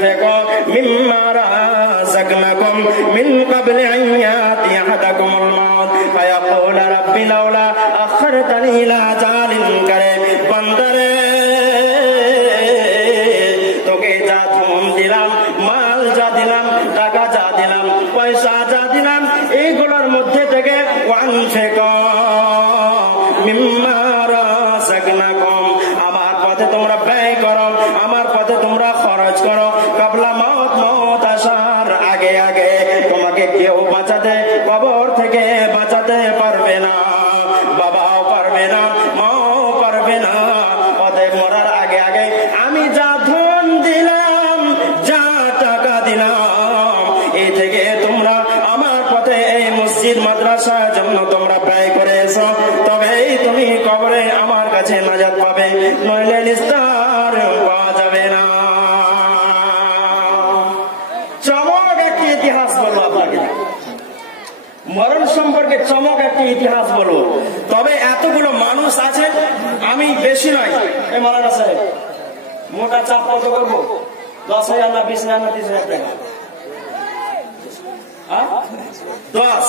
وأنفقوا مما رزقناكم من قبل أن يأتي أحدكم الموت فيقول رب لولا أخرتني إلى أجل قريب بندরে তোকে যা ধন দিলাম, মাল যা দিলাম, টাকা যা দিলাম, পয়সা যা দিলাম, এইগুলোর মধ্যে থেকে ওয়ানফিকু মিম্মা রাযাকনাকুম, আমার পথে তোমরা ব্যয় করো, আমার পথে তোমরা খরচ করো। কাবলা মওত, মওত আসার আগে আগে তোমাকে কেউ বাঁচাতে, কবর থেকে বাঁচাতে পারবে না, বাবাও পারবে না, মাও পারবে না। অতএব মরার আগে আগে আমি যা ধন দিলাম, যা টাকা দিলাম, এই থেকে তোমরা আমার পথে এই মসজিদ মাদ্রাসার জন্য তোমরা ব্যয় করেছো, তবেই তুমি কবরে আমার কাছে নাজাত পাবে, নইলে নিস্তার পাওয়া যাবে না। চমক একটি ইতিহাস বলবো আপনাকে, মরণ সম্পর্কে চমক একটি ইতিহাস বলবো। তবে এতগুলো মানুষ আছে, আমি বেশি নয়, এই মাওলানা সাহেব মোটা চাপ কত করবো? 10,000 না 20,000 না 30,000 টাকা? 10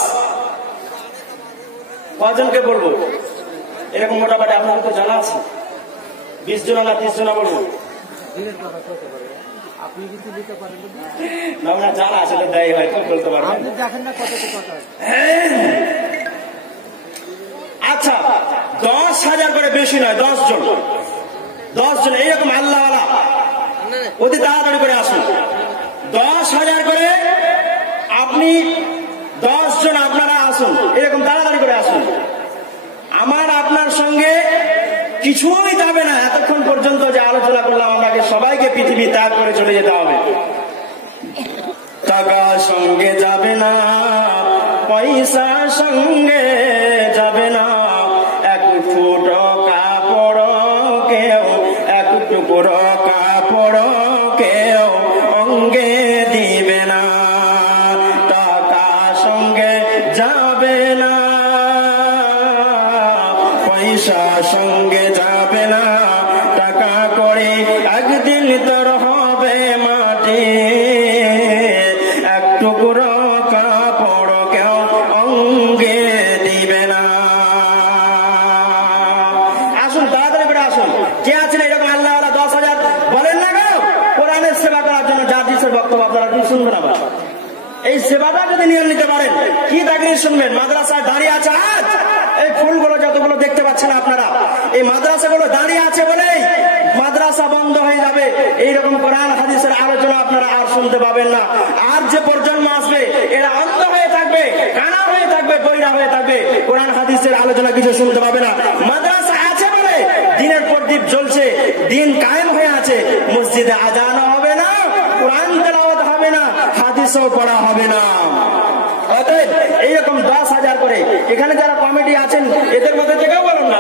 কজনকে বলবো এরকম মোটামুটি? আপনার তো জানা আছে 20 জন না 30 জন বলবো? আপনি কিছু দিতে পারেন না, জানা আসলে দেয় হয়তো বলতে পারবেন। দেখেন না কত কথা। আচ্ছা 10,000 করে, বেশি নয়, 10 জন, 10 জন এইরকম আল্লাহওয়ালা অতি তাড়াতাড়ি করে আসুন। 10,000 করে আপনি 10 জন আপনারা আসুন, এরকম তাড়াতাড়ি করে আসুন। আমার আপনার সঙ্গে কিছুই যাবে না এতক্ষণ পর্যন্ত যে আলোচনা করলাম, আমাকে সবাইকে পৃথিবী ত্যাগ করে চলে যেতে হবে। টাকা সঙ্গে যাবে না, পয়সা সঙ্গে যাবে না, এক ফুটো কাপড় কেউ, এক টুকরো কাপড় কেউ অঙ্গে দিবে না। টাকা সঙ্গে যাবে না, পয়সা সঙ্গে যাবে না, টাকা করে একদিন তোর হবে মাটি, এক টুকরো কাপড় কেউ অঙ্গে দিবে না। আসুন তাড়াতাড়ি করে আসুন। কে আছেন এরকম আল্লাহওয়ালা 10,000? বলেন না কেউ কোরআনের সেবা করার জন্য। জাতিসের বক্তব্য আপনারা কি শুনবেন? আবার এই সেবাটা যদি নিয়ে নিতে পারেন, কি তাকরীর শুনবেন? মাদ্রাসায় দাঁড়িয়ে আছে আজ এই ফুলগুলো যতগুলো দেখতে পাচ্ছেন আপনারা, এই মাদ্রাসাগুলো দাঁড়িয়ে আছে বলেই মাদ্রাসা বন্ধ হয়ে যাবে। এইরকম কোরআন হাদিসের আলোচনা আপনারা আর শুনতে পাবেন না। আর যে প্রজন্ম আসবে এরা অন্ধ হয়ে থাকবে, কানা হয়ে থাকবে, বৈরা হয়ে থাকবে, কোরআন হাদিসের আলোচনা কিছু শুনতে পাবে না। মাদ্রাসা আছে বলে দিনের পর দিন জ্বলছে, দিন কায়েম হয়ে আছে। মসজিদে আজান হবে না, কোরআন তেলাওয়াত হবে না, হাদিসও পড়া হবে না। অতএব এইরকম 10,000 করে এখানে যারা কমিটি আছেন এদের মধ্যে থেকেও বলুন না,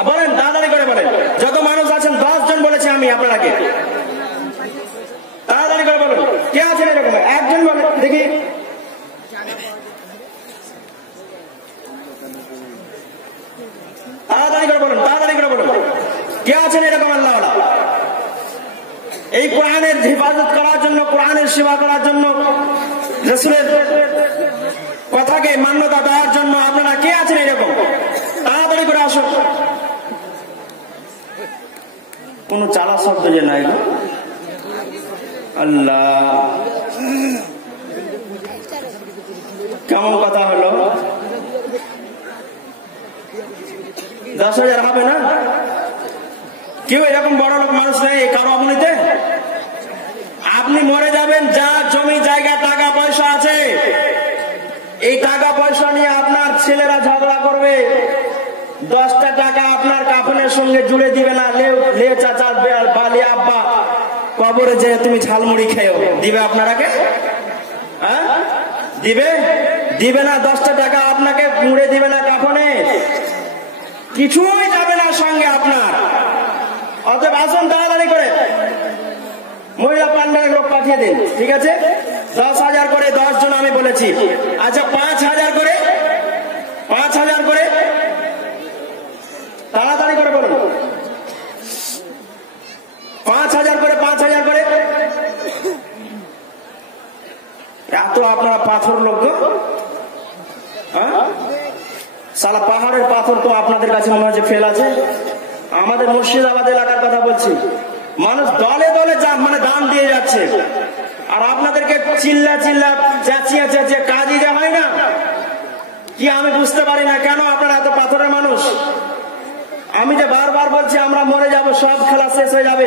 আপনারা বলেন, তাড়াতাড়ি করে বলেন। যত মানুষ আছেন 10 জন বলেছি আমি আপনাকে, তাড়াতাড়ি করে বলুন। কে আছেন এরকম? একজন বলেন দেখি। তাড়াতাড়ি করে বলুন, তাড়াতাড়ি করে বলুন। কে আছেন এরকম আল্লাহওয়ালা? এই কোরআনের হেফাজত করার জন্য, কোরআনের সেবা করার জন্য, রাসূলের কথাকে মান্যতা দেওয়ার জন্য আপনারা কে আছেন এরকম? তাড়াতাড়ি করে আসুন। কোন চালা শব্দ যে নাই, আল্লাহ কেমন কথা হলো? 10,000 হবে না? কেউ এরকম বড় লোক মানুষ নেই কারো অবনীতে? আপনি মরে যাবেন, যা জমি জায়গা টাকা পয়সা আছে, এই টাকা পয়সা নিয়ে আপনার ছেলেরা ঝগড়া করবে। 10টা টাকা আপনার কাফনের সঙ্গে জুড়ে দিবে না। লে চাচা বালি আব্বা কবরে যে তুমি ঝালমুড়ি খেও, দিবে আপনারাকে? হ্যাঁ দিবে? দিবে না। 10টা টাকা আপনাকে মুড়ে দিবে না কাফনে, কিছুই যাবে না সঙ্গে আপনার। অতএব আসুন তাড়াতাড়ি করে, মহিলা পান্ডার লোক পাঠিয়ে দিন, ঠিক আছে? 10,000 করে 10 জন আমি বলেছি। আচ্ছা 5,000 করে, 5,000 করে তাড়াতাড়ি করে বলুন। 5,000 করে, 5,000 করে এত আপনারা পাথর লোক সালা পাহাড়ের পাথর তো আপনাদের কাছে মনে হচ্ছে ফেল আছে। আমাদের মুর্শিদাবাদ এলাকার কথা বলছি, মানুষ দলে দলে মানে দান দিয়ে যাচ্ছে, আর আপনাদেরকে চিল্লা চিল্লা চেঁচিয়ে চেঁচিয়ে কাজই দেওয়া হয় না কি? আমি বুঝতে পারি না কেন আপনারা এত পাথরের মানুষ। আমি যে বারবার বলছি আমরা মরে যাব, সব খেলা শেষ হয়ে যাবে।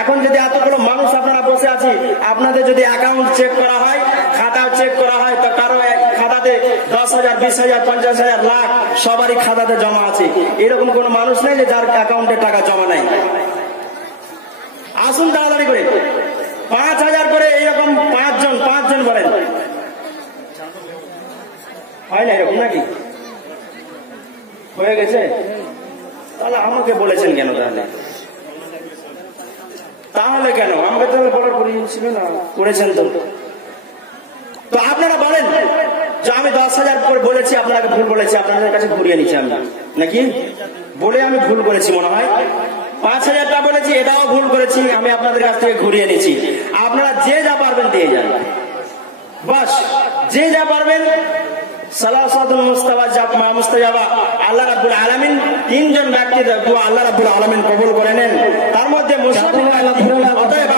এখন যদি এতগুলো মানুষ আপনারা বসে আছি, আপনাদের যদি অ্যাকাউন্ট চেক করা হয়, খাতা চেক করা হয়, তো কারো খাতাতে 10,000, 20,000, 50,000, লাখ সবারই খাতাতে জমা আছে। এরকম কোন মানুষ নেই যে যার অ্যাকাউন্টে টাকা জমা নাই। আসুন তাড়াতাড়ি করে 5,000 করে এইরকম পাঁচজন বলেন, হয় না এরকম নাকি? হয়ে গেছে? তাহলে আমাকে বলেছেন কেন? তাহলে কেন আমাকে তাহলে বলার পরিচিত না করেছেন তো আপনারা বলেন যে আমি 10,000 করে বলেছি, আপনাকে ভুল বলেছি, আপনাদের কাছে ঘুরিয়ে নিচ্ছি আমি নাকি? বলে আমি ভুল করেছি মনে হয়। 5,000টা বলেছি, এটাও ভুল করেছি, আমি আপনাদের কাছ থেকে ঘুরিয়ে নিচ্ছি। আপনারা যে যা পারবেন দিয়ে যান, বাস যে যা পারবেন। সালাসাতুল মুস্তাজাবা, আল্লাহ রাব্বুল আলামিন 3 জন ব্যক্তির দোয়া আল্লাহ রাব্বুল আলামিন কবুল করে নেন, তার মধ্যে অতএব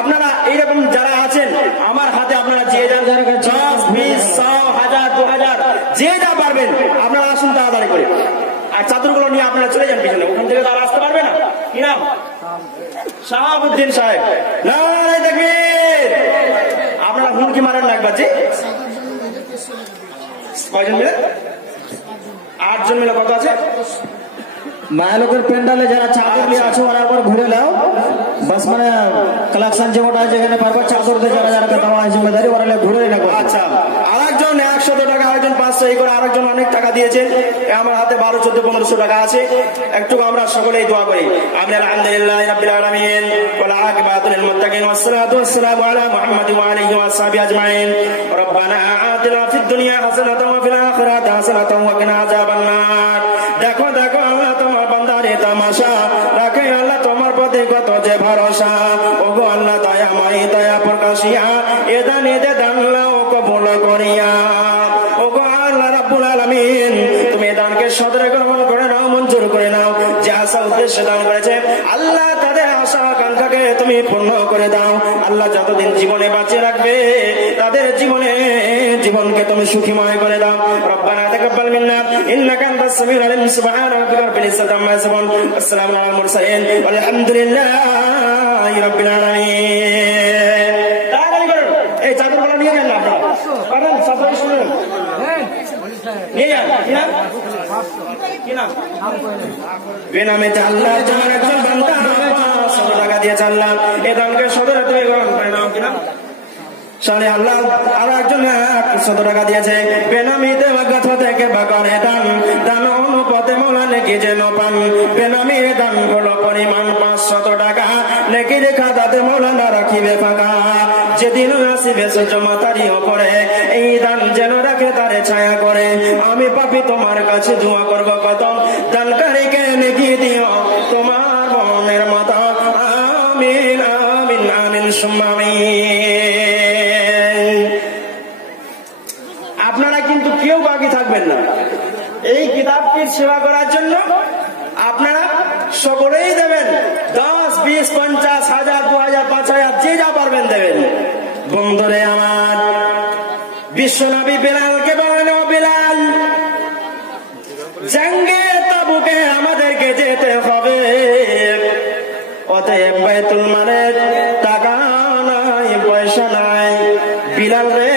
আপনারা এইরকম যারা আছেন আমার হাতে আপনারা যে যান 10, 20, 100, 1000, 2000 যে যা পারবেন আপনারা আসুন তাড়াতাড়ি করে। আর চাদরগুলো নিয়ে আপনারা চলে যান পিছনে, ওখান থেকে তারা আসতে পারবে না। কি নাম? শাহাবুদ্দিন সাহেব। নারায়ে তাকবীর। আপনারা হুমকি মারেন না একবার যে কয়জন মিলে? 8 জন মিলে কত আছে? মায়ালোকের প্যান্ডালে যারা চাদর নিয়ে আছে ওরা একবার ঘুরে নাও, বাস মানে কালেকশন যেটা আছে যেখানে পারবো চাদর দিয়ে যারা যারা দেওয়া হয় জিম্মেদারি ওরা ঘুরে না। আচ্ছা, আরেকজন 100 টাকা, আরেকজন 500, এই করে আরেকজন অনেক টাকা দিয়েছেন। আমার হাতে 12, 14, 1500 টাকা আছে। একটু আমরা সকলেই দোয়া করি। আলহামদুলিল্লাহি রাব্বিল আলামিন ওয়াল আকিবাতু লিল মুত্তাকিন ওয়াসসালাতু ওয়াসসালামু আলা মুহাম্মাদি ওয়া আলিহি ওয়া সাহবিহি আজমাইন। রব্বানা আতিনা ফিদ দুনিয়া হাসানাতাও ওয়া ফিল আখিরাতি হাসানাতাও ওয়া কিনা আযাবান নার। দেখো দেখো আল্লাহ তোমার বান্দারে তামাশা রাখে, আল্লাহ তোমার প্রতি কত যে ভরসা। ওগো আল্লাহ দয়াময় দয়া প্রকাশিয়া এ দান এদে দানলাও কবুল করিয়া। ওগো আল্লাহ রাব্বুল আলামিন তুমি দানকে সদরে গ্রহণ করে নাও, মঞ্জুর করে নাও। যে আশা উদ্দেশ্যে দান করেছে আল্লাহ তাদের আশা আকাঙ্ক্ষাকে তুমি পূর্ণ করে দাও। আল্লাহ যতদিন জীবনে বাঁচিয়ে রাখবে তাদের জীবনকে তুমি সুখীময় করে দাও। রব্বানা তাকাব্বাল মিন্না ইন্নাকা আনতাস সামিউল আলিম। সুবহানা রাব্বিকা রাব্বিল ইজ্জাতি আম্মা ইয়াসিফুন ওয়া সালামুন আলাল মুরসালিন ওয়ালহামদুলিল্লাহি রাব্বিল আলামিন। তাড়াতাড়ি করুন, এই চাদরগুলো নিয়ে যান না আপনারা, কারণ সবাই শুনুন নিয়ে যান। কি নাম? বেনামে আল্লাহ তোমার একজন বান্দা 100 টাকা দিয়ে চাল্লাম, এ দানকে সদরে তুমি গ্রহণ করে নাও। কি নাম? সালে আল্লাহ আরো একজন 100 টাকা দিয়েছে, বেনামি দেওয়া গাথা থেকে বাগানে দান অনুপাতে মোলা নেকি যেন পান। বেনামি দান গুলো পরিমাণ 500 টাকা, নেকি রেখা তাতে মোলা না রাখিবে ফাঁকা। যেদিন আসিবে জমা তারিও করে, এই দান যেন রাখে তারে ছায়া করে। আমি পাপি তোমার কাছে দোয়া করবো কত, দানকারীকে নেকি দিও তোমার মনের মতো। আমিন আমিন আমিন সুম্মা আমিন। আপনারা কিন্তু কেউ বাকি থাকবেন না এই কিতাবটির সেবা করার জন্য। আপনারা সকলেই দেবেন, 10, 20, 50, 1000, 2000, 5000 যে যা পারবেন দেবেন। বন্ধুরে আমার, বিশ্বনবী বেলালকে বলেন, ও বেলাল জঙ্গে তাবুকে আমাদেরকে যেতে হবে, অতএব বাইতুল মালের টাকা নাই পয়সা নাই, বিলাল রে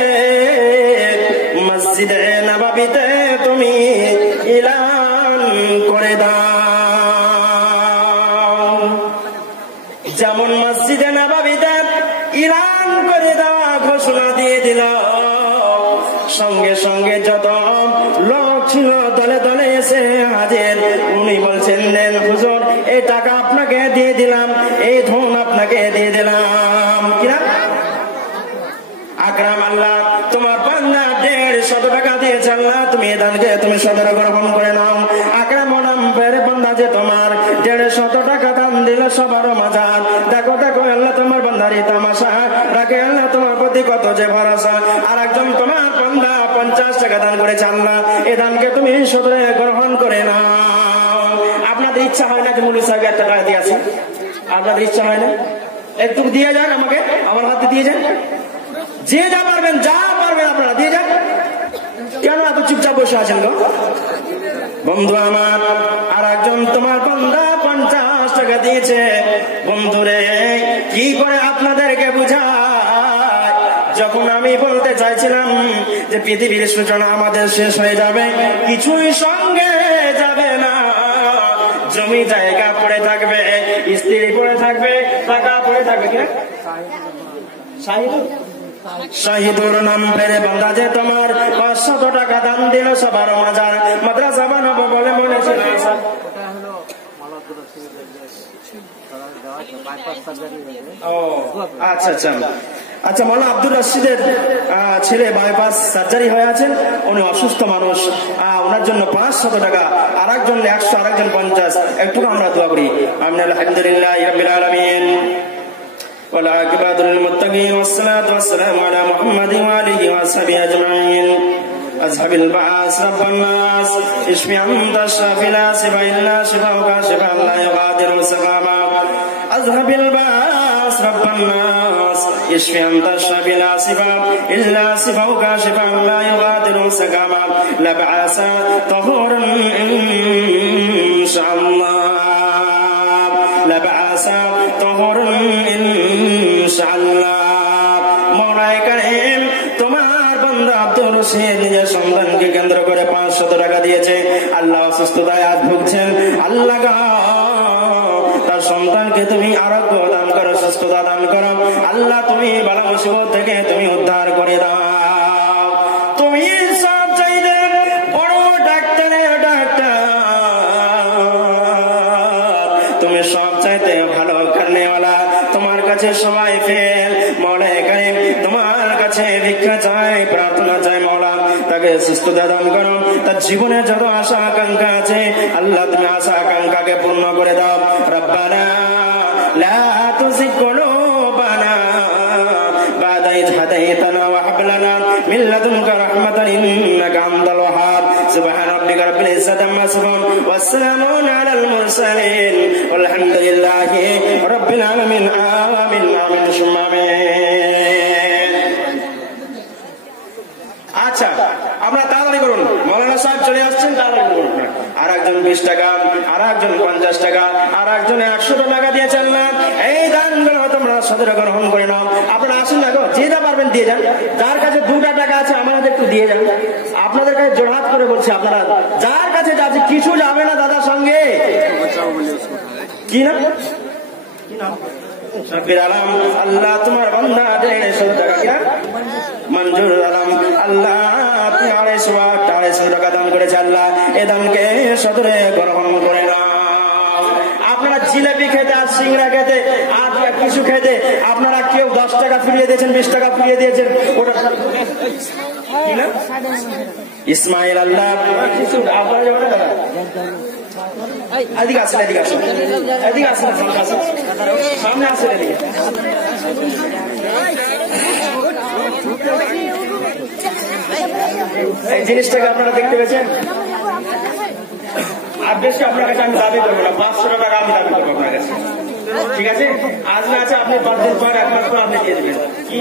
মসজিদে নববীতে তুমি এলান করে দাও। যেমন মসজিদে নববীতে এলান করে দেওয়া ঘোষণা দিয়ে দিল, সঙ্গে সঙ্গে যত লোক ছিল দলে দলে এসে হাজির। উনি বলছেন, নেন হুজুর, এই টাকা আপনাকে দিয়ে দিলাম, এই ধন আপনাকে দিয়ে দিলাম। কিনা আকরাম আল্লাহ তোমার বান্দা 150 টাকা দিয়েছে, আল্লাহ তুমি এই দানকে তুমি সদরে গ্রহণ করে নাও। আকরাম নাম পেরে বান্দা যে তোমার 150 টাকা দান দিলে সবার মাঝার। দেখো দেখো আল্লাহ তোমার বান্দারি তামাশা রাখে, আল্লাহ তোমার প্রতি কত যে ভরসা। আর একজন তোমার বান্দা 50 টাকা দান করেছে, আল্লাহ এ দানকে তুমি সদরে গ্রহণ করে না। আপনাদের ইচ্ছা হয় না যে মুলি সাহেব 1 টাকা দিয়ে আসি? আপনাদের ইচ্ছা হয় না? একটু দিয়ে যান, আমাকে আমার হাতে দিয়ে যান। যে যা পারবেন আপনারা দিয়ে যান। কেন এত চুপচাপ বসে আছেন গো বন্ধু আমার? আর একজন তোমার বান্দা 50 টাকা দিয়েছে। বন্ধুরে কি করে আপনাদেরকে বুঝায়? যখন আমি বলতে চাইছিলাম যে পৃথিবীর সূচনা আমাদের শেষ হয়ে যাবে, কিছুই সঙ্গে যাবে না। জমি জায়গা পড়ে থাকবে, স্ত্রী পড়ে থাকবে, টাকা পড়ে থাকবে। শাহিদুর নাম পেরে বান্দা যে তোমার 500 টাকা দান দিল সবার মাজার মাদ্রাসা বানাবো বলে মনে ছিল। আচ্ছা মৌলানা আব্দুর রশিদের ছেলে বাইপাস সার্জারি হয়ে আছেন, উনি অসুস্থ মানুষ, ওনার জন্য 500 টাকা, আর একজন 100, আর একজন 50। একটু আমরা দোয়া করি। আমিন। আলহামদুলিল্লাহি রাব্বিল আলামিন والعاقبة للمتقين والصلاة والسلام على محمد وآله وصحبه أجمعين. أذهب البعاث رب الناس اشف أنت الشافي لا شفاء إلا شفاؤك شفاء لا يغادر سقما. أذهب البعاث رب الناس اشف أنت الشافي لا شفاء إلا شفاؤك شفاء لا يغادر سقما. لبعاث طهور إن شاء الله، لبعاث طهور নিজের সন্তানকে কেন্দ্র করে 500 টাকা দিয়েছে। আল্লাহ অসুস্থতায় আজ ভুগছেন, আল্লাহ তার সন্তানকে তুমি আরোগ্য দান করো, সুস্থতা দান করো। আল্লাহ তুমি বালা মুসিবত থেকে তুমি উদ্ধার করে দাও। তুমি সব চাইতে বড় ডাক্তারের ডাক্তার, তুমি সব চাইতে ভালো করনেওয়ালা। তোমার কাছে সবাই ফেল মনে করে, তোমার কাছে ভিক্ষা চাই, প্রার্থনা চাই। মৌলা তাকে সুস্থতা দান করো, তার জীবনে যত আশা আকাঙ্ক্ষা আছে আল্লাহ তুমি আশা আকাঙ্ক্ষাকে পূর্ণ করে দাও। রব্বানা লা তুযিগ কুলুবানা বা'দা ইয হাদাইতানা ওয়া হাব লানা মিন লাদুনকা রাহমাতান ইন্নাকা আনতাল ওয়াহ্হাব। সুবহানা রাব্বিকা রাব্বিল ইজ্জাতি আম্মা ইয়াসিফুন ওয়া সালামুন আলাল মুরসালিন ওয়ালহামদুলিল্লাহি রাব্বিল আলামিন। আমিন আমিন সুম্মা আমিন। আচ্ছা আমরা তাড়াতাড়ি করুন, মৌলানা সাহেব চলে আসছেন, তাড়াতাড়ি করুন। আর একজন 20 টাকা, আর একজন 50 টাকা, আর একজন 100 টাকা দিয়েছেন না। এই দানগুলো তোমরা সদরে গ্রহণ করে নাও। আপনারা আসুন না গো, যে যা পারবেন দিয়ে যান। যার কাছে 2টা টাকা আছে আমাদের একটু দিয়ে যান। আপনাদের কাছে জোড়হাত করে বলছি, আপনারা যার কাছে যাচ্ছে কিছু যাবে না দাদার সঙ্গে। কি না আল্লাহ তোমার বান্দা 150 টাকা মঞ্জুর আলম, আল্লাহ আপনি 250 টাকা দান করেছে। আল্লাহ এ দানকে সদরে গ্রহণ করে না। আপনারা জিলেপি খেতে আর সিংড়া খেতে আর কিছু খেতে আপনারা কেউ 10 টাকা ফিরিয়ে দিয়েছেন, 20 টাকা ফিরিয়ে দিয়েছেন। ওটা ইসমাইল আল্লাহ আপনারা এদিকে আসেন, এদিকে আসেন, এদিকে আসেন, সামনে আসেন, এদিকে। এই জিনিসটাকে আপনারা দেখতে পেয়েছেন। আর বেশি আপনার কাছে আমি দাবি করবো না, 500 টাকা আমি দাবি করবো আপনার কাছে। ঠিক আছে, আজ না আছে আপনি 5 দিন পর 1 মাস পর আপনি দিয়ে দেবেন। কি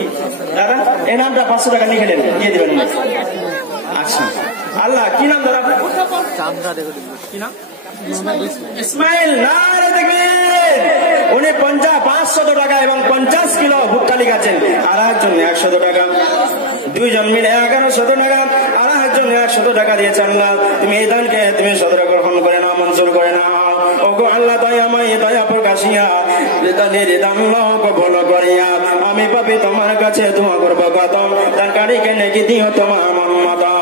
দাদা এই নামটা 500 টাকা নিয়ে গেলেন, দিয়ে দেবেন। আচ্ছা আল্লাহ কি নাম দাদা আপনার? কি নাম? ইসমাইল। নারে তাকবীর। উনি 500 টাকা এবং 50 কিলো ভুট্টা লিখাচ্ছেন। আর একজন 100 টাকা, দুইজন মিলে 1100 টাকা, আর একজন 100 টাকা দিয়েছেন। আল্লাহ তুমি এই দানকে তুমি সদরে গ্রহণ করে নাও, মঞ্জুর করে নাও। ওগো আল্লাহ দয়াময় দয়া প্রকাশিয়া দানের দান কবুল করিয়া আমি পাপী তোমার কাছে দোয়া করব। কত দানকারীকে নেকি দিও তোমার মন মতো।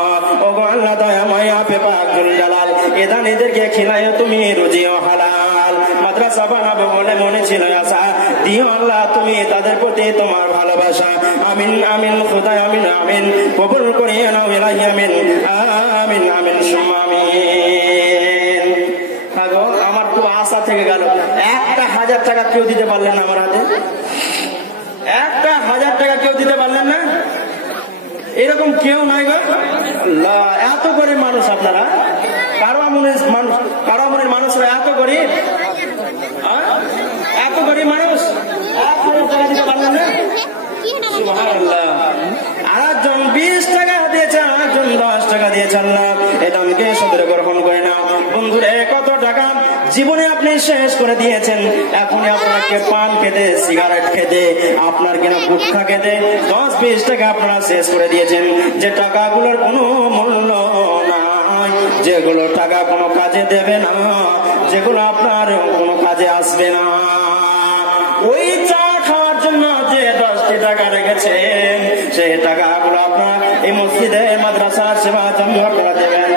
ওগো আল্লাহ দয়াময় আপে পাকুল জালাল এ দানীদেরকে খিলায় তুমি রুজিও হালাল। মাদ্রাসা বানাবো বলে মনে ছিল আশা, দিও আল্লাহ তুমি তাদের প্রতি তোমার ভালোবাসা। আমিন আমিন খুদায় আমিন আমিন কবুল করিয়ে নাও ইলাহি আমিন আমিন আমিন সুম্মা আমিন। আমার খুব আশা থেকে গেল, 1000 টাকা কেউ দিতে পারলেন না আমার হাতে, 1000 টাকা কেউ দিতে পারলেন না। এরকম কেউ নাই গো। এত গরিব মানুষ আপনারা, কারোয়ামনের মানুষরা এত গরিব, এত গরিব মানুষ, 1,000 টাকা দিতে পারলেন না? আরেকজন 20 টাকা দিয়েছে, আরেকজন 10 টাকা দিয়েছেন না, এটা আমাকে সদরে গ্রহণ করে না। বন্ধুরে, কত টাকা জীবনে আপনি শেষ করে দিয়েছেন। এখন আপনাকে পান খেতে, সিগারেট খেতে, আপনার কিনা গুটখা খেতে 10-20 টাকা আপনারা শেষ করে দিয়েছেন, যে টাকাগুলোর কোনো মূল্য নাই, যেগুলো টাকা কোনো কাজে দেবে না, যেগুলো আপনার কোনো কাজে আসবে না। ওই চা খাওয়ার জন্য যে 10টি টাকা রেখেছেন, সেই টাকাগুলো আপনার এই মসজিদে মাদ্রাসার সেবার জন্য আপনারা দেবেন।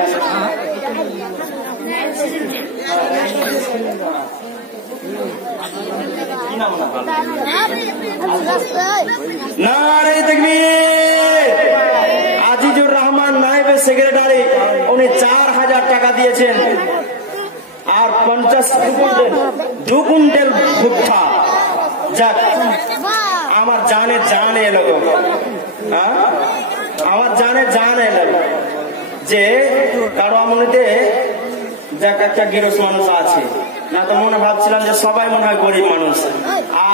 আজিজুর রহমান নায়েবে সেক্রেটারি, উনি 4,000 টাকা দিয়েছেন, আর 2 কুইন্টাল ভুট্টা। যাক, আমার জানে এলো, আমার জানে এলো যে কারোয়ামনিতে যাক একটা গেরস মানুষ আছে না, তো মনে ভাবছিলাম যে সবাই মনে হয় গরিব মানুষ,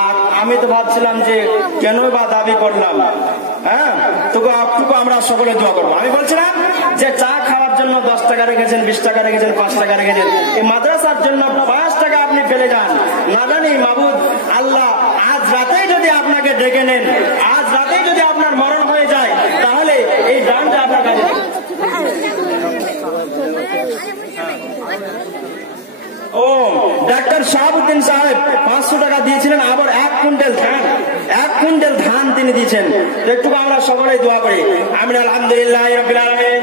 আর আমি তো ভাবছিলাম যে কেন বা দাবি করলাম। হ্যাঁ, তোকে আমরা সকলে দোয়া করবো। আমি বলছিলাম যে চা খাওয়ার জন্য 10 টাকা রেখেছেন, 20 টাকা রেখেছেন, 5 টাকা রেখেছেন, এই মাদ্রাসার জন্য 5 টাকা আপনি ফেলে যান না। জানি মাবুদ আল্লাহ আজ রাতেই যদি আপনাকে ডেকে নেন, আজ রাতেই যদি আপনার মরণ হয়ে যায়, তাহলে এই দানটা আপনার কাছে। ও ডাক্তার শাহাবুদ্দিন সাহেব 500 টাকা দিয়েছিলেন, আবার 1 কুইন্টাল ধান তিনি দিয়েছেন। একটু আমরা সকলেই দোয়া করি, আমিন। আলহামদুলিল্লাহ রাব্বিল আলামিন।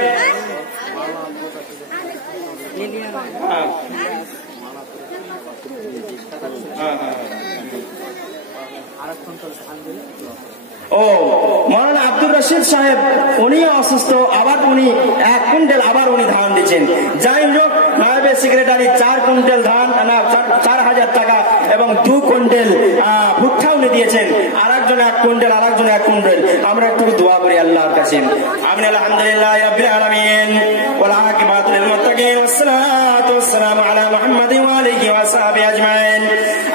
ও মৌলানা আব্দুর রশিদ সাহেব, উনিও অসুস্থ, আবার উনি 1 কুইন্টাল আবার উনি ধান দিচ্ছেন। যাই হোক, নায়েবে সেক্রেটারি 4 কুইন্টাল ধান, 4,000 টাকা এবং 2 কুইন্টাল ভুট্টা উনি দিয়েছেন। আরেকজন 1 কুইন্টাল, আরেকজন 1 কুইন্টাল। আমরা একটু দোয়া করি আল্লাহর কাছে। আমিন। আলহামদুলিল্লাহ রাব্বিল আলামিন ওয়াল আকিবাতু লিল মুত্তাকিন ওয়াসসালাতু ওয়াসসালামু আলা মুহাম্মাদিন ওয়া আলিহি ওয়া সাহবিহি আজমাইন।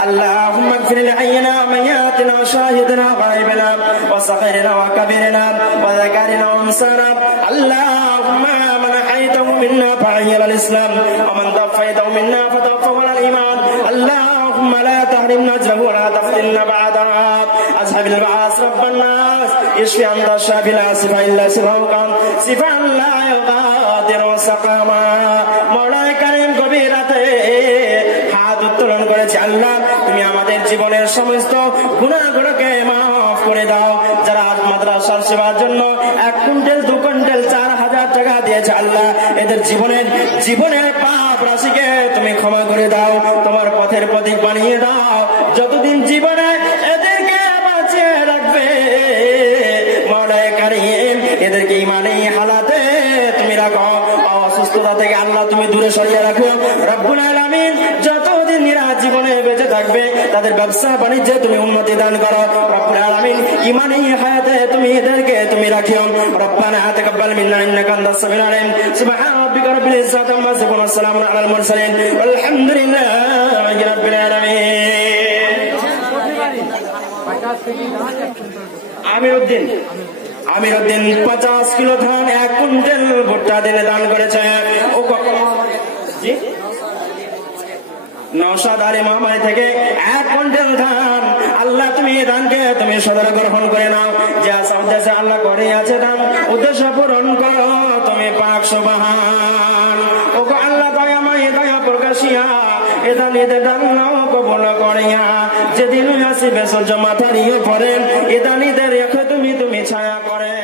আল্লাহুম্মা ইগফির লিহাইয়িনা ওয়া মাইয়াতিনা ওয়া শাহিদিনা ওয়া গায়বিনা ওয়া সাগীরিনা ওয়া কাবীরিনা ওয়া যাকারিনা ওয়া উনসানা। আল্লাহুম্মা মান আহয়াইতাহু মিন্না ফা'আইহি আলাল ইসলাম ওয়া মান তাওফাইতাহু মিন্না ফাতাওফাহু আলাল ঈমান। আল্লাহুম্মা লা তাহরিমনা আজরাহু ওয়া লা তাফতিননা বা'দাহু। আসহাবিল বা'স রাব্বান নাস ইশফি আনতা শাফি লা শিফা ইল্লা শিফাউকা শিফাআন লা ইগাদিরু সাকামা। মওলাই কারীম গভীর রাতে হাত উত্তোলন করেছে। আল্লাহ, তুমি আমাদের জীবনের সমস্ত গুনাহগুলোকে মাফ করে দাও। যারা আজ মাদ্রাসার সেবার জন্য 1 কুইন্টাল, 2 কুইন্টাল, 4,000 টাকা দিয়েছে, আল্লাহ এদের জীবনের পাপ রাশিকে তুমি ক্ষমা করে দাও, তোমার পথের প্রতীক বানিয়ে দাও। যতদিন জীবনে এদেরকে বাঁচিয়ে রাখবে মওলাই কারীম, এদেরকে ইমানি হালাতে তুমি রাখো, অসুস্থতা থেকে আল্লাহ তুমি দূরে সরিয়ে রাখো। রব্বুল আলামিন যতদিন এরা জীবনে বেঁচে থাকবে, তাদের ব্যবসা বাণিজ্যে তুমি উন্নতি দান করো। রব্বুল আলামিন ইমানি হায়াতে তুমি এদেরকে তুমি রাখিও। রব্বানা তাকাব্বাল মিন্না ইন্নাকা আনতাস সামিউল আলিম। সুবহান রাব্বিকা রাব্বিল ইজ্জাতি আম্মা ইয়াসিফুন ওয়া সালামুন আলাল মুরসালিন আলহামদুলিল্লাহি রাব্বিল আলামিন। আমিরউদ্দিন 50 কিলো ধান, 1 কুইন্টাল ভুট্টা দিনে দান করেছে। ও কখন জি নওশাদ আলী মহামারী থেকে 1 কুইন্টাল ধান। আল্লাহ তুমি এই দানকে তুমি সদর গ্রহণ করে নাও। যে উদ্দেশ্যে আল্লাহ করে আছে দান, উদ্দেশ্য পূরণ করো তুমি পাক সুবহান। ও আল্লাহ দয়াময় দয়া প্রকাশিয়া এ দান এদের দান নাও কবুল করিয়া। যেদিন আসিবে সূর্য মাথার উপরে, এ দানিদের রেখে তুমি ছায়া করে।